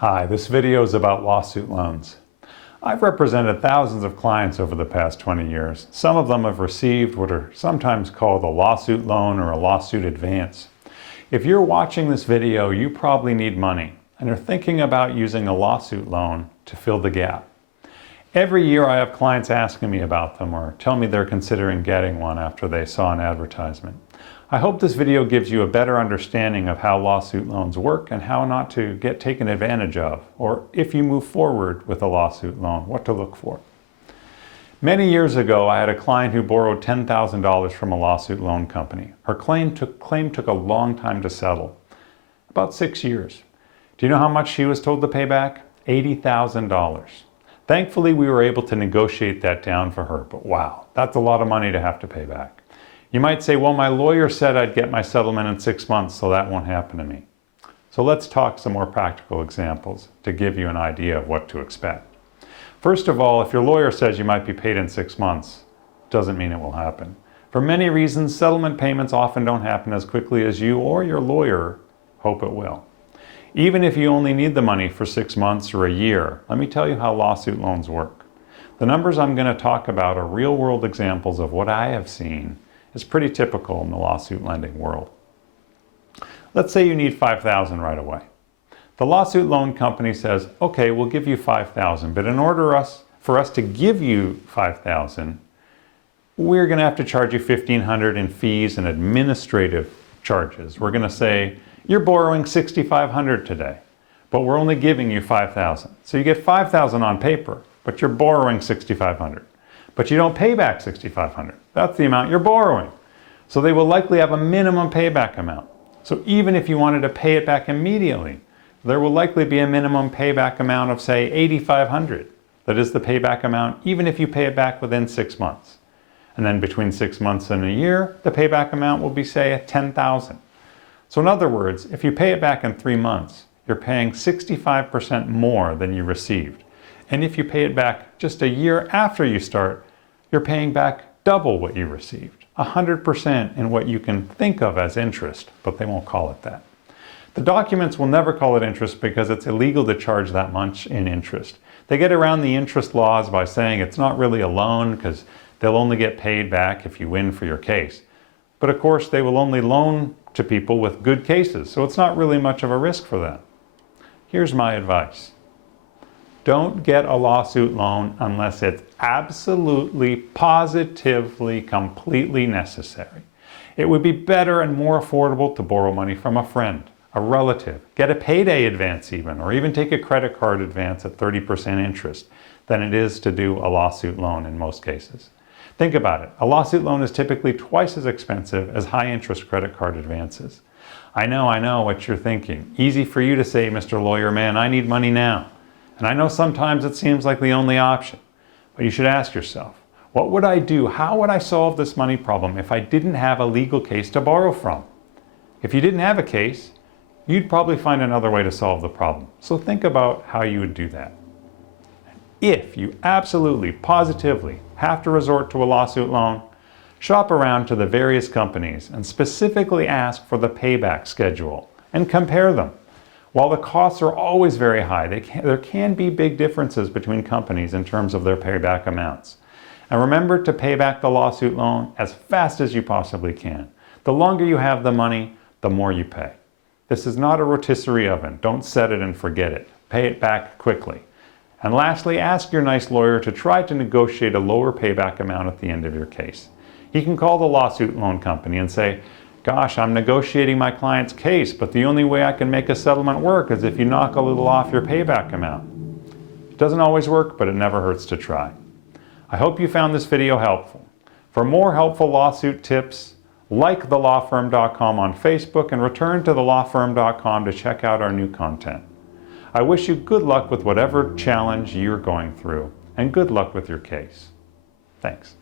Hi, this video is about lawsuit loans. I've represented thousands of clients over the past 20 years. Some of them have received what are sometimes called a lawsuit loan or a lawsuit advance. If you're watching this video, you probably need money and are thinking about using a lawsuit loan to fill the gap. Every year I have clients asking me about them or tell me they're considering getting one after they saw an advertisement. I hope this video gives you a better understanding of how lawsuit loans work and how not to get taken advantage of, or if you move forward with a lawsuit loan, what to look for. Many years ago, I had a client who borrowed $10,000 from a lawsuit loan company. Her claim took a long time to settle, about 6 years. Do you know how much she was told to pay back? $80,000. Thankfully, we were able to negotiate that down for her, but wow, that's a lot of money to have to pay back. You might say, well, my lawyer said I'd get my settlement in 6 months, so that won't happen to me. So let's talk some more practical examples to give you an idea of what to expect. First of all, if your lawyer says you might be paid in 6 months, doesn't mean it will happen. For many reasons, settlement payments often don't happen as quickly as you or your lawyer hope it will. Even if you only need the money for 6 months or a year, let me tell you how lawsuit loans work. The numbers I'm going to talk about are real-world examples of what I have seen is pretty typical in the lawsuit lending world. Let's say you need $5,000 right away. The lawsuit loan company says, okay, we'll give you $5,000, but in order for us to give you $5,000, we're going to have to charge you $1,500 in fees and administrative charges. We're going to say, you're borrowing $6,500 today, but we're only giving you $5,000. So you get $5,000 on paper, but you're borrowing $6,500. But you don't pay back $6,500. That's the amount you're borrowing. So they will likely have a minimum payback amount. So even if you wanted to pay it back immediately, there will likely be a minimum payback amount of, say, $8,500. That is the payback amount even if you pay it back within 6 months. And then between 6 months and a year, the payback amount will be, say, $10,000. So in other words, if you pay it back in 3 months, you're paying 65% more than you received. And if you pay it back just a year after you start, you're paying back double what you received, 100% in what you can think of as interest, but they won't call it that. The documents will never call it interest because it's illegal to charge that much in interest. They get around the interest laws by saying it's not really a loan because they'll only get paid back if you win for your case. But of course, they will only loan to people with good cases, so it's not really much of a risk for them. Here's my advice. Don't get a lawsuit loan unless it's absolutely, positively, completely necessary. It would be better and more affordable to borrow money from a friend, a relative, get a payday advance even, or even take a credit card advance at 30% interest than it is to do a lawsuit loan in most cases. Think about it. A lawsuit loan is typically twice as expensive as high-interest credit card advances. I know what you're thinking. Easy for you to say, Mr. Lawyer Man, I need money now. And I know sometimes it seems like the only option, but you should ask yourself, what would I do? How would I solve this money problem if I didn't have a legal case to borrow from? If you didn't have a case, you'd probably find another way to solve the problem. So think about how you would do that. If you absolutely, positively have to resort to a lawsuit loan, shop around to the various companies and specifically ask for the payback schedule and compare them. While the costs are always very high, there can be big differences between companies in terms of their payback amounts. And remember to pay back the lawsuit loan as fast as you possibly can. The longer you have the money, the more you pay. This is not a rotisserie oven. Don't set it and forget it. Pay it back quickly. And lastly, ask your nice lawyer to try to negotiate a lower payback amount at the end of your case. He can call the lawsuit loan company and say, gosh, I'm negotiating my client's case, but the only way I can make a settlement work is if you knock a little off your payback amount. It doesn't always work, but it never hurts to try. I hope you found this video helpful. For more helpful lawsuit tips, like TheLawFirm.com on Facebook and return to TheLawFirm.com to check out our new content. I wish you good luck with whatever challenge you're going through, and good luck with your case. Thanks.